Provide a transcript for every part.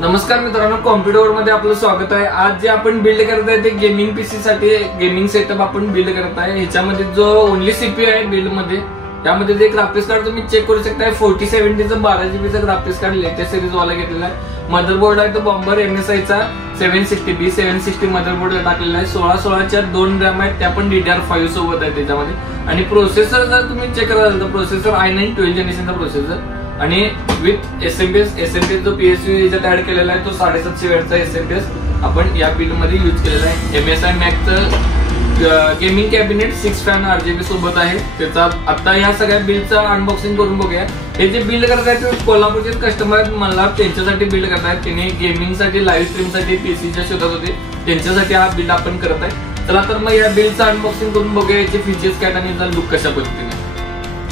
नमस्कार मित्रांनो, कॉम्प्युटर मध्ये आपलं स्वागत आहे। आज जे आपण बिल्ड करत आहे ते गेमिंग पीसी साठी गेमिंग सेटअप आपण बिल्ड करत आहे। ह्याच्यामध्ये जो ओनली सीपीयू आहे बिल्ड मध्ये, त्यामध्ये जे ग्राफिक्स कार्ड तुम्ही चेक करू शकता 4070 चं 12GB चं ग्राफिक्स कार्ड लेटेस्ट सिरीज वाला घेतलेला आहे। मदरबोर्ड आहे तो बॉम्बर MSI चा 760B760 मदरबोर्ड टाकलेला आहे। 16 च्या 2 रॅम आहेत, त्या पण DDR5 सोबत आहे त्याच्यामध्ये। आणि प्रोसेसर जर तुम्ही चेक कराल तर प्रोसेसर i9 12th जनरेशनचा प्रोसेसर आणि विथ एसएमपीएस जो PSU याच्यात ऍड केलेला आहे तो 750 वॅटचा एसएमपीएस आपण या बिल्ड मध्ये यूज केलेला आहे। MSI मॅक्सचं गेमिंग कॅबिनेट 6 फॅन RGB सोबत आहे त्याचा। आता ह्या सगळ्या बिल्डचं अनबॉक्सिंग करून बघूया। हे जे बिल्ड करत आहेत ते कोल्हापूरचे कस्टमर आहेत, मला त्यांच्यासाठी बिल्ड करत आहेत। त्यांनी गेमिंग साठी लाईव्ह स्ट्रीम साठी पीसीच्या शोधात होते, त्यांच्यासाठी हा बिल्ड आपण करत आहे। चला तर मग या बिल्डचं अनबॉक्सिंग करून बघूया, याचे फीचर्स काय आणि याचा लुक कशा पद्धतीने।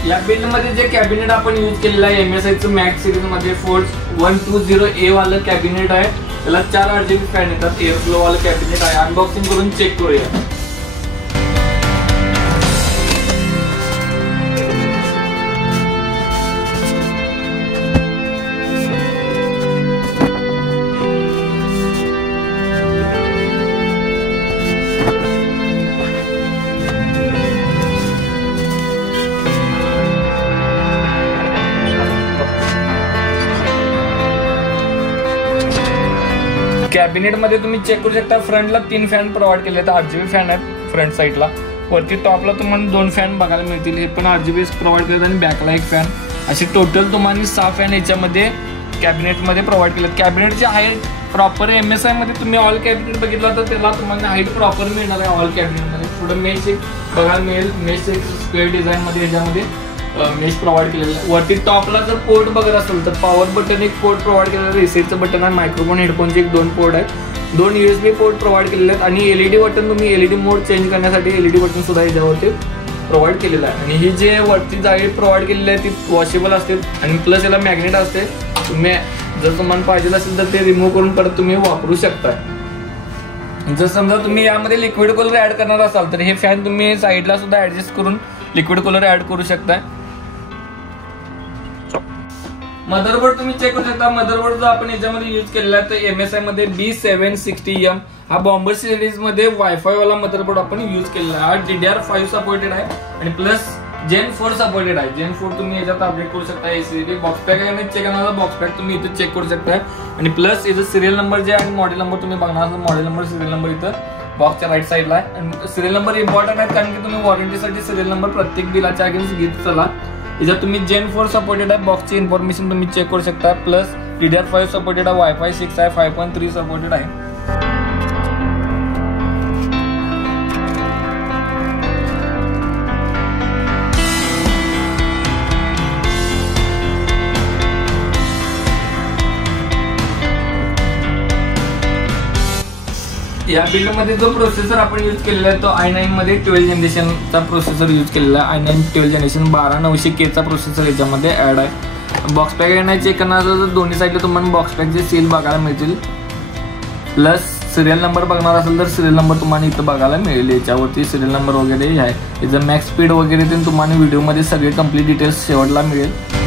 या बिल्ड मध्ये जे कॅबिनेट आपण यूज केलेलं आहे MSI चं मॅक्स सिरीज मध्ये फोर्स 120A वाला कॅबिनेट आहे। त्याला 4 RGB फॅन येतात, एअर फ्लो वाला कॅबिनेट आहे। अनबॉक्सिंग करून चेक करूया। कॅबिनेट मध्ये तुम्ही चेक करू शकता, फ्रंटला 3 फॅन प्रोव्हाइड केले आहेत, RGB फॅन आहेत फ्रंट साइडला। वरती टॉपला तुम्हाला 2 फॅन बघायला मिळतील, हे पण RGB प्रोव्हाइड केलेत आणि बॅकला 1 फॅन। असे टोटल तुम्हाला 6 फॅन याच्यामध्ये कॅबिनेट मध्ये प्रोव्हाइड केलेत। कॅबिनेटची हाईट प्रॉपर MSI मध्ये तुम्ही ऑल कॅबिनेट बघितला तर त्याला तुम्हाला हाईट प्रॉपर मिळणार आहे ऑल कॅबिनेट मध्ये। पुढे मेश एक बघायला मिळेल, मेश एक स्क्वेअर डिझाइन मध्ये याच्यामध्ये मेश प्रोव्हाइड केलेला आहे। वरती टॉपला जर पोर्ट बघत असेल तर पॉवर बटन एक पोर्ट प्रोव्हाइड केलेलं आहे, रिसेटचं बटन आहे, मायक्रोफोन हेडफोनचे 2 पोर्ट आहेत, 2 USB पोर्ट प्रोव्हाइड केलेले आहेत आणि LED बटन तुम्ही LED मोड चेंज करण्यासाठी LED बटन सुद्धा याच्यावरती प्रोव्हाइड केलेलं आहे। आणि ही जे वरती जाळी प्रोव्हाइड केलेली आहे ती वॉशेबल असते आणि प्लस याला मॅग्नेट असते, तुम्ही जर तुम्हाला पाहिजे असेल तर ते रिमूव्ह करून परत तुम्ही वापरू शकता। जर समजा तुम्ही यामध्ये लिक्विड कलर ऍड करणार असाल तर हे फॅन तुम्ही साईडला सुद्धा ऍडजस्ट करून लिक्विड कलर ऍड करू शकता। मदरबोर्ड तुम्ही चेक करू शकता, मदरबोर्ड जो आपण याच्यामध्ये यूज केलेला आहे तर MSI मध्ये B760M हा बॉम्बर सिरीज मध्ये वायफाय वाला मदरबोर्ड आपण यूज केलेला आहे। हा DDR5 सपोर्टेड आहे आणि प्लस Gen 4 सपोर्टेड आहे। Gen 4 तुम्ही याच्यात अपडेट करू शकता। एसीडी बॉक्स पॅक आहे, चेक करणार बॉक्स पॅक तुम्ही इथे चेक करू शकता आणि प्लस याचा सिरियल नंबर जे आहे आणि मॉडेल नंबर तुम्ही बघणार असाल, मॉडेल नंबर सिरियल नंबर इथं बॉक्सच्या राईट साईडला आहे। आणि सिरियल नंबर इम्पॉर्टंट आहे कारण की तुम्ही वॉरंटीसाठी सिरियल नंबर प्रत्येक बिलाच्या अगेन्स्ट घेत चला। याच्यात तुम्ही Gen 4 सपोर्टेड आहे, बॉक्सची इन्फॉर्मेशन तुम्ही चेक करू शकता। प्लस DDR5 सपोर्टेड आहे, वायफाय 6 आहे, 5.3 सपोर्टेड आहे। या बिल्ड मध्ये जो प्रोसेसर आपण यूज केलेला आहे तो i9 मध्ये 12th जनरेशनचा प्रोसेसर यूज केलेला आहे। i9 12th जनरेशन 12900K चा प्रोसेसर याच्यामध्ये ऍड आहे। बॉक्स पॅक येणार चेक करणार तर दोन्ही साईडला तुम्हाला बॉक्स पॅकचे सील बघायला मिळतील, प्लस सिरियल नंबर बघणार असेल तर सिरियल नंबर तुम्हाला इथं बघायला मिळेल। याच्यावरती सिरियल नंबर वगैरे आहे, याचं मॅक्स स्पीड वगैरे ते तुम्हाला व्हिडिओमध्ये सगळे कंप्लीट डिटेल्स शेवटला मिळेल।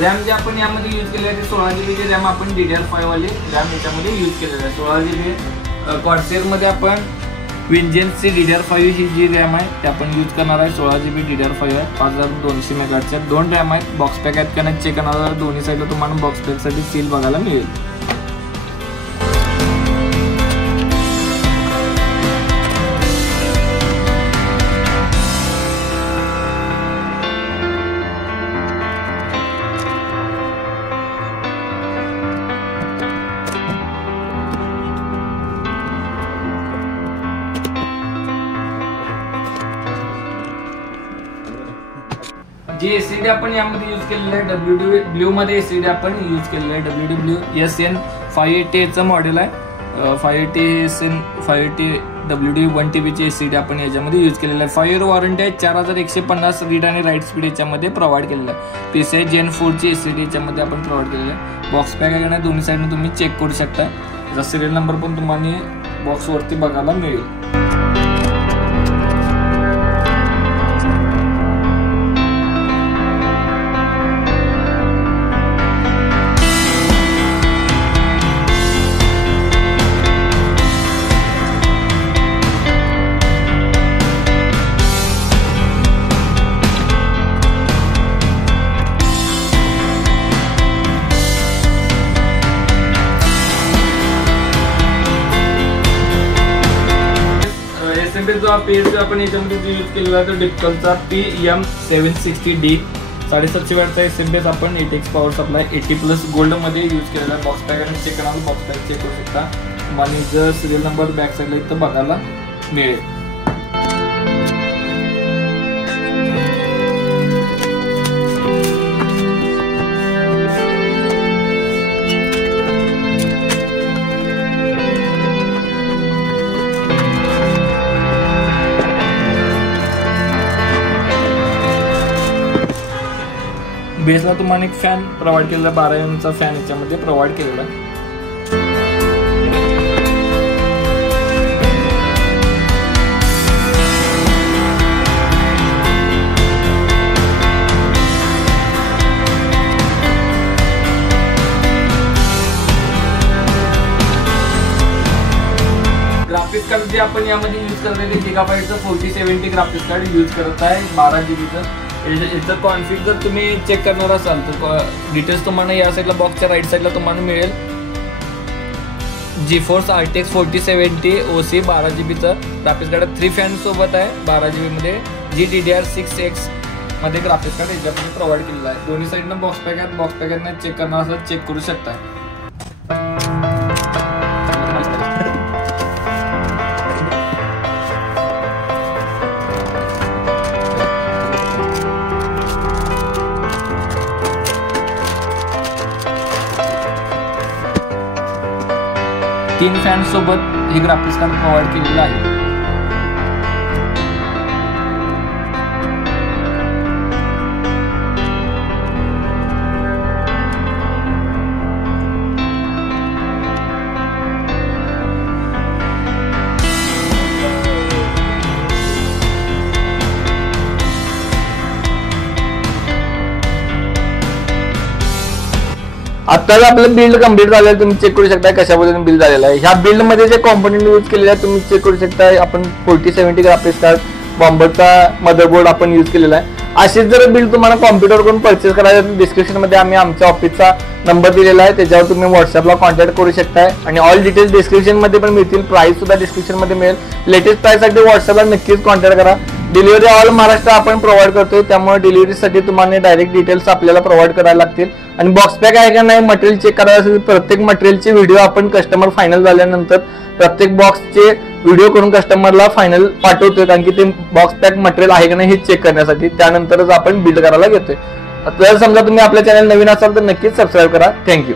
रॅम जे आपण यामध्ये यूज केले आहे ते 16GB ची रॅम आपण DDR5 वाली रॅम याच्यामध्ये यूज केलेली आहे। 16GB कॉर्सेर मध्ये आपण विंजेन्सची DDR5 ही जी रॅम आहे ते आपण यूज करणार आहे। 16GB DDR5 आहे, 5200 मेगाहर्ट्जच्या 2 रॅम आहेत, बॉक्स पॅक आहेत का चेक करणार, दोन्ही साईडला तुम्हाला बॉक्स पॅक साठी सील बघायला मिळेल। जी एससीडी आपण यामध्ये यूज केलेलं आहे WD ब्ल्यू मध्ये एससीडी आपण यूज केलेलं आहे WD ब्ल्यू SN 580 चं मॉडेल आहे. 580 SN 580 WD 1 TB ची एससीडी आपण याच्यामध्ये यूज केलेलं आहे. 5 इयर वॉरंटी आहे. 4150 रीड आणि राईट स्पीड याच्यामध्ये प्रोव्हाइड केलेलं आहे. PCI Gen 4 ची एससीडी याच्यामध्ये आपण प्रोव्हाइड केलेलं आहे. बॉक्स पॅक आहे ना दोन्ही साईडने तुम्ही चेक करू शकता. त्याचा सिरियल नंबर पण तुम्हाला बॉक्स वरती बघायला मिळेल. जो PS आपण याच्यामध्ये जो यूज केलेला आहे तो डिप्कलचा PM760D 750 वॅटचा SMS आपण 8x पॉवर सप्लाय 80+ गोल्ड मध्ये यूज केलेला आहे. बॉक्स पॅक आणि चेक करा, बॉक्स पॅक चेक करू शकता आणि जर सिरियल नंबर बॅक साईडला इथं बघायला मिळेल. बेसला तुम्हाला एक फॅन प्रोव्हाइड केलेला 12 mm चा फॅन याच्यामध्ये प्रोव्हाइड केलेला आहे. ग्राफिक्स कार्ड जे आपण यामध्ये यूज करत आहे ते गिगाबाईटचं 4070 ग्राफिक्स कार्ड यूज करत आहे 12 GB चं. याचं कॉन्फिग जर तुम्ही चेक करणार असाल तर डिटेल्स तुम्हाला या साईडला बॉक्सच्या राईट साईडला तुम्हाला मिळेल. GeForce RTX 4070 OC 12 GB चं ग्राफिक्स कार्ड 3 फॅन सोबत आहे 12 GB मध्ये. GDDR6X मध्ये ग्राफिक्स कार्ड याच्यामध्ये प्रोव्हाइड केलेला आहे. दोन्ही साईडनं बॉक्स पॅक आहेत. बॉक्स पॅकने चेक करणार असाल चेक करू शकता. 3 फॅन सोबत हे ग्राफिक्स कार्ड प्रोव्हाइड केलेलं आहे. आता आपलं बिल्ड कम्प्लीट झालेलं आहे. तुम्ही चेक करू शकता कशा पद्धतीने बिल्ड झालेलं आहे. ह्या बिल्ड मध्ये जे कॉम्पोनंट यूज केलेले आहेत तुम्ही चेक करू शकता. आपण 4070 ग्राफिक्स कार्ड बॉम्बरचा मदरबोर्ड आपण यूज केलेला आहे. अशीच जर बिल्ड तुम्हाला कॉम्प्युटर करून परचेस करायचं तर डिस्क्रिप्शन मध्ये आम्ही आमच्या ऑफिसचा नंबर दिलेला आहे त्याच्यावर तुम्ही व्हॉट्सअपला कॉन्टॅक्ट करू शकता आणि ऑल डिटेल्स डिस्क्रिप्शन मध्ये पण मिळतील. प्राइस सुद्धा डिस्क्रिप्शन मध्ये मिळेल. लेटेस्ट प्राइस साठी व्हॉट्सअपला नक्कीच कॉन्टॅक्ट करा. डिलिव्हरी ऑल महाराष्ट्र आपण प्रोव्हाइड करतोय त्यामुळे डिलिव्हरीसाठी तुम्हाला डायरेक्ट डिटेल्स आपल्याला प्रोव्हाइड करायला लागतील. आणि बॉक्स पॅक आहे का नाही मटेरियल चेक करायचं असेल प्रत्येक मटेरियलचे व्हिडिओ आपण कस्टमर फायनल झाल्यानंतर प्रत्येक बॉक्सचे व्हिडिओ करून कस्टमरला फायनल पाठवतोय कारण की ते बॉक्स पॅक मटेरियल आहे का नाही हे चेक करण्यासाठी. त्यानंतरच आपण बिल्ड करायला घेतोय. जर समजा तुम्ही आपल्या चॅनल नवीन असाल तर नक्कीच सबस्क्राईब करा. थँक्यू.